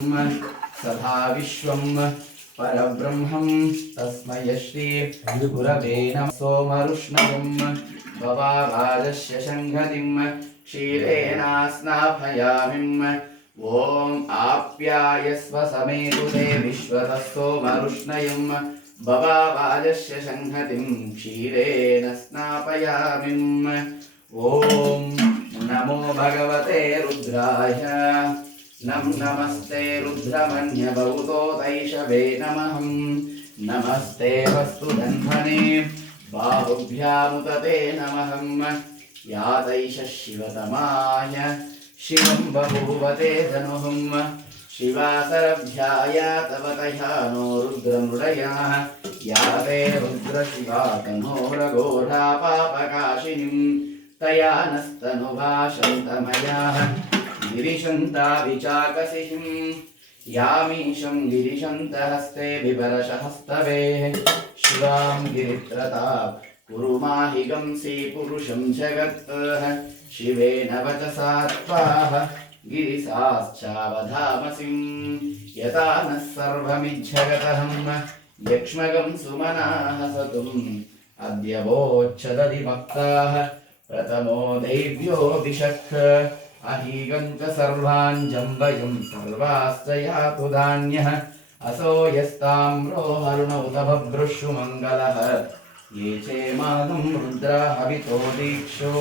सदा विश्वं परब्रह्मं तस्मै श्री गुरवे नमः। सोमरुष्णं भवावादस्य शङ्खतिं क्षीरेणास्नापयामिम्। ॐ आप्यायस्व समेतुते विश्वतः सोमरुष्णयं भवावादस्य शङ्खतिं क्षीरेण स्नापयामिम्। ॐ नमो भगवते रुद्राय। नमस्ते रुद्रमन्यभूतोदैषवे नमः। नमस्ते वस्तुधन्वने बाहुभ्यामुदते नमः। यादैष शिवतमाय शिवं बभूवते धनुः। शिवासरभ्याया तव तया नो रुद्रमृडयः। याते रुद्रशिवा तनोरघोरा पापकाशिनीं तया नस्तनुवा शन्तमयाः गिरिशन्ता विचाकसिहिं। यामीशं गिरिशन्तहस्ते बिभरशहस्तवे शिवां गिरित्रता कुरु माहिगंसि पुरुषं जगत्। शिवेन वचसा त्वाः गिरिसाश्चावधामसिं। यथा नः सर्वमिज्जगतहं यक्ष्मगं सुमनाः सतुम् अद्य वोच्छदधिभक्ताः प्रथमो दैव्योऽभिषक्। अहीगं च सर्वान् जम्बयं सर्वाश्च यातु धान्यः। असो यस्ताम्रो हरुणौतभभृषु मङ्गलः। ये चेमानं रुद्रा हवितो दीक्षो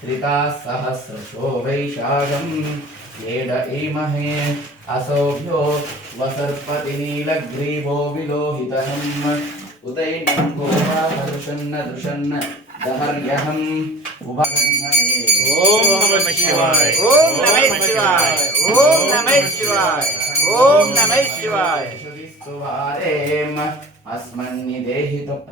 त्रिताः सहस्रशो वैशाखं येद इमहे। असोभ्यो वसर्पति नीलग्रीवो विलोहितहम् उतैनं गोवा हर्षन्न दृशन्न दहर्यहम् उभगन्धने। ओम नमः शिवाय। ओम नमः शिवाय। ओम नमः शिवाय। ओम नमः शिवाय। अस्मन्निदेहितो